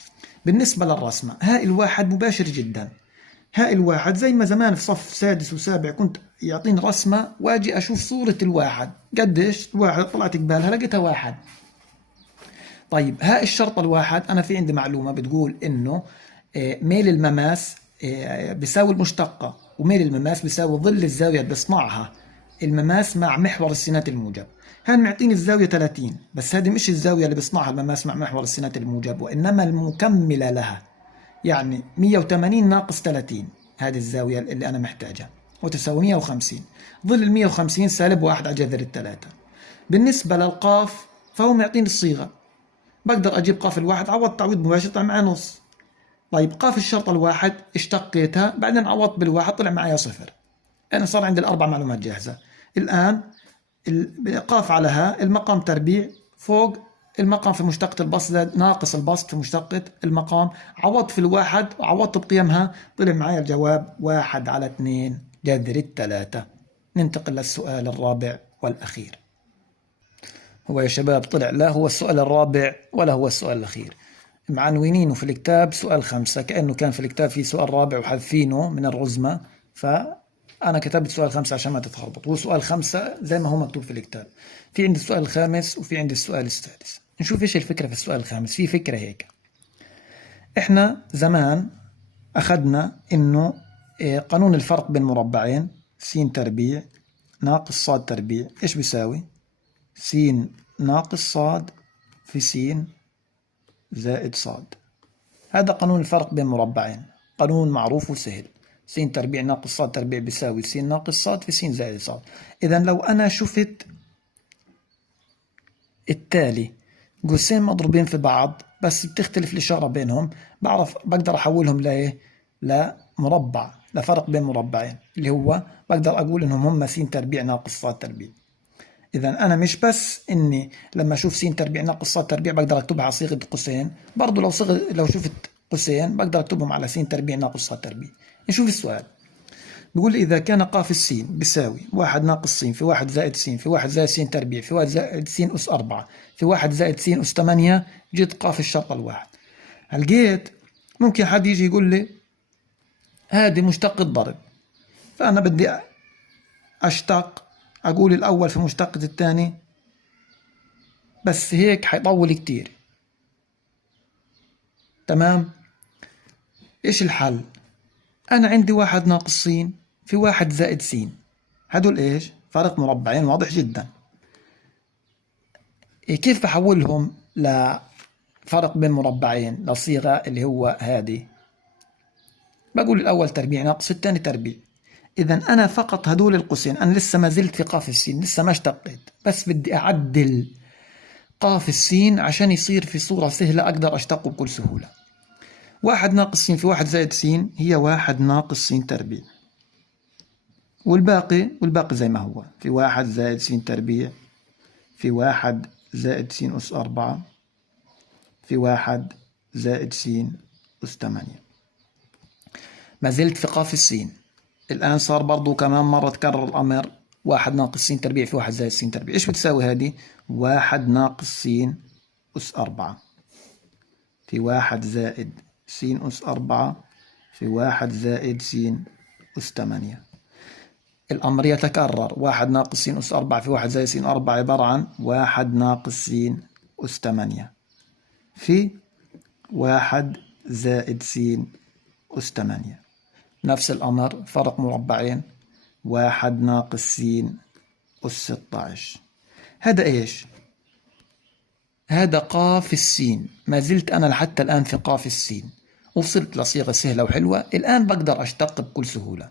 بالنسبة للرسمة، هاء الواحد مباشر جدا. هاء الواحد زي ما زمان في صف سادس وسابع كنت يعطيني رسمة واجي أشوف صورة الواحد قديش الواحد، طلعت قبالها لقيتها واحد. طيب هاء الشرطة الواحد، أنا في عندي معلومة بتقول إنه ميل المماس بيساوي المشتقة، وميل المماس بيساوي ظل الزاوية اللي بيصنعها المماس مع محور السينات الموجب. هان معطيني الزاوية 30، بس هذه مش الزاوية اللي بيصنعها المماس مع محور السينات الموجب، وإنما المكملة لها، يعني 180 ناقص 30 هذه الزاوية اللي أنا محتاجها، وتساوي 150. ظل ال 150 سالب 1 على جذر الثلاثة. بالنسبة للقاف فهو معطيني الصيغة، بقدر أجيب قاف الواحد عوض تعويض مباشر طلع معي نص. طيب قاف الشرطة الواحد اشتقيتها بعدين عوضت بالواحد طلع معي صفر. أنا صار عندي الأربع معلومات جاهزة. الآن قاف على ها المقام تربيع فوق المقام في مشتقة البسط زائد ناقص البسط في مشتقة المقام، عوضت في الواحد وعوضت بقيمها طلع معي الجواب 1 على 2 جذر الثلاثة. ننتقل للسؤال الرابع والأخير. هو يا شباب طلع لا هو السؤال الرابع ولا هو السؤال الأخير، معنوينينه في الكتاب سؤال 5 كأنه كان في الكتاب في سؤال رابع وحذفينه من الرزمة، فأنا كتبت سؤال 5 عشان ما تتخربط. هو سؤال 5 زي ما هو مكتوب في الكتاب. في عندي السؤال الخامس وفي عندي السؤال السادس. نشوف إيش الفكرة في السؤال الخامس. في فكرة هيك: إحنا زمان أخذنا إنه قانون الفرق بين مربعين س تربيع ناقص ص تربيع إيش بيساوي؟ س ناقص صاد في س زائد صاد. هذا قانون الفرق بين مربعين، قانون معروف وسهل. س تربيع ناقص صاد تربيع بيساوي س ناقص صاد في س زائد صاد. إذا لو أنا شفت التالي قوسين مضروبين في بعض بس بتختلف الإشارة بينهم، بقدر أحولهم لمربع، لفرق بين مربعين، اللي هو بقدر أقول إنهم هم س تربيع ناقص صاد تربيع. إذا أنا مش بس إني لما أشوف س تربيع ناقص ص تربيع بقدر أكتبها على صيغة قوسين، برضو لو شفت قوسين بقدر أكتبهم على س تربيع ناقص ص تربيع. نشوف السؤال. بيقول لي إذا كان قاف السين بيساوي 1 ناقص س في 1 زائد س في 1 زائد س تربيع في 1 زائد س أس 4 في 1 زائد س أس 8، جد قاف الشرطة الواحد. هلقيت ممكن حد يجي يقول لي هذه مشتقة ضرب، فأنا بدي أشتق، أقول الأول في مشتقة الثاني، بس هيك حيطول كتير. تمام؟ إيش الحل؟ أنا عندي 1 ناقص س في 1 زائد س، هدول إيش؟ فرق مربعين واضح جدا. كيف بحولهم لفرق بين مربعين لصيغة اللي هو هذه؟ بقول الأول تربيع ناقص الثاني تربيع. إذا أنا فقط هدول القوسين، أنا لسه ما زلت في قاف السين، لسه ما اشتقيت، بس بدي أعدل قاف السين عشان يصير في صورة سهلة أقدر أشتقه بكل سهولة. 1 ناقص س في 1 زائد س هي 1 ناقص س تربيع، والباقي زي ما هو في 1 زائد س تربيع في 1 زائد س أس 4 في 1 زائد س أس 8. ما زلت في قاف السين. الآن صار برضو كمان مرة تكرر الأمر، 1 ناقص س تربيع في 1 زائد س تربيع. إيش بتساوي هذه؟ 1 ناقص س أس 4 في 1 زائد س أس 4 في 1 زائد س أس 8. الأمر يتكرر، 1 ناقص س أس 4 في 1 زائد س 4 عبارة عن 1 ناقص س أس 8 في 1 زائد س أس 8. نفس الأمر فرق مربعين، 1 ناقص س أس 16. هذا إيش؟ هذا قاف السين. ما زلت أنا لحتى الآن في قاف السين، وصلت لصيغة سهلة وحلوة. الآن بقدر أشتق بكل سهولة.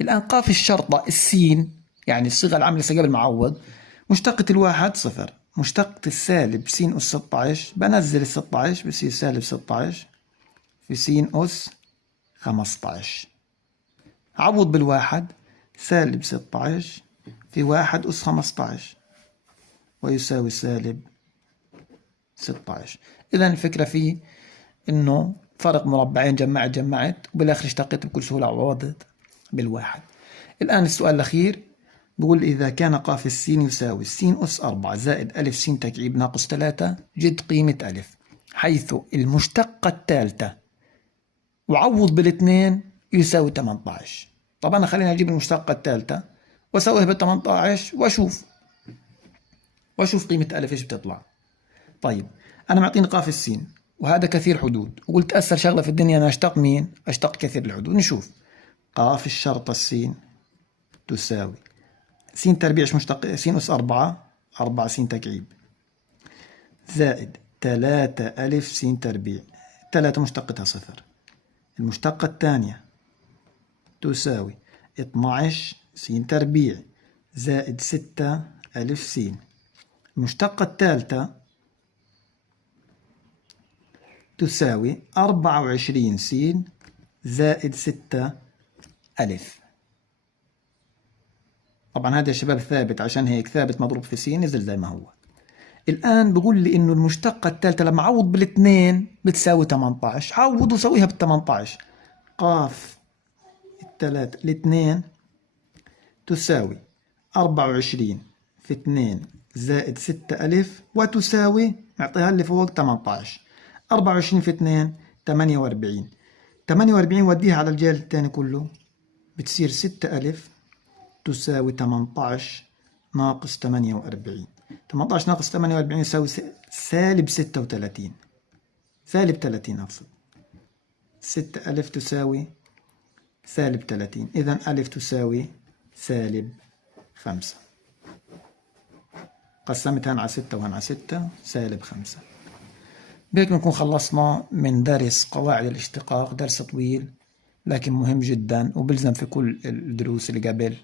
الآن قاف الشرطة السين، يعني الصيغة العامة لسه قبل معوض، مشتقة الواحد صفر، مشتقة السالب س أس 16 بنزل ال 16 بصير سالب 16 في س أس 15. عوض بالواحد، سالب 16 في 1 أس 15 ويساوي سالب 16. إذا الفكرة فيه إنه فرق مربعين جمعت وبالآخر اشتقيت بكل سهولة وعوضت بالواحد. الآن السؤال الأخير بقول إذا كان قاف السين يساوي س أس 4 زائد ألف س تكعيب ناقص 3 جد قيمة ألف، حيث المشتقة الثالثة وعوض بالاثنين يساوي 18. طب أنا خليني أجيب المشتقة الثالثة وأسويها بال 18 وأشوف قيمة ألف إيش بتطلع. طيب أنا معطيني قاف السين وهذا كثير حدود، وقلت أسهل شغلة في الدنيا أنا أشتق مين؟ أشتق كثير الحدود. نشوف قاف الشرطة السين تساوي س تربيع مشتق س أس 4 س تكعيب زائد 3 ألف س تربيع، 3 مشتقتها 0. المشتقة الثانية تساوي 12 س تربيع زائد 6 ألف س. المشتقة الثالثة تساوي 24 س زائد 6 ألف. طبعا هذا يا شباب ثابت، عشان هيك ثابت مضروب في س نزل زي ما هو. الآن بقول لي إنه المشتقة الثالثة لما أعوض بالاثنين بتساوي 18، عوض وسويها بال 18. قاف الثلاثة الاثنين تساوي 24 في 2 زائد 6 ألف وتساوي نعطيها اللي فوق 18. 24 في 2 48. 48 وديها على الجهة الثاني كله بتصير 6 ألف تساوي 18 ناقص 48. 18 ناقص 48 يساوي سالب 36. سالب 30 أقصد. 6 ألف تساوي سالب 30. إذا ألف تساوي سالب 5. قسمت هن على 6 وهن على 6 سالب 5. بهيك نكون خلصنا من درس قواعد الاشتقاق. درس طويل لكن مهم جدا وبلزم في كل الدروس اللي قبل.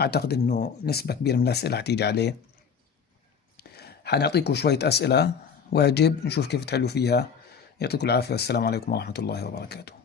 أعتقد إنه نسبة كبيرة من الأسئلة هتيجي عليه. حنعطيكم شوية أسئلة واجب نشوف كيف تحلوا فيها. يعطيكم العافية والسلام عليكم ورحمة الله وبركاته.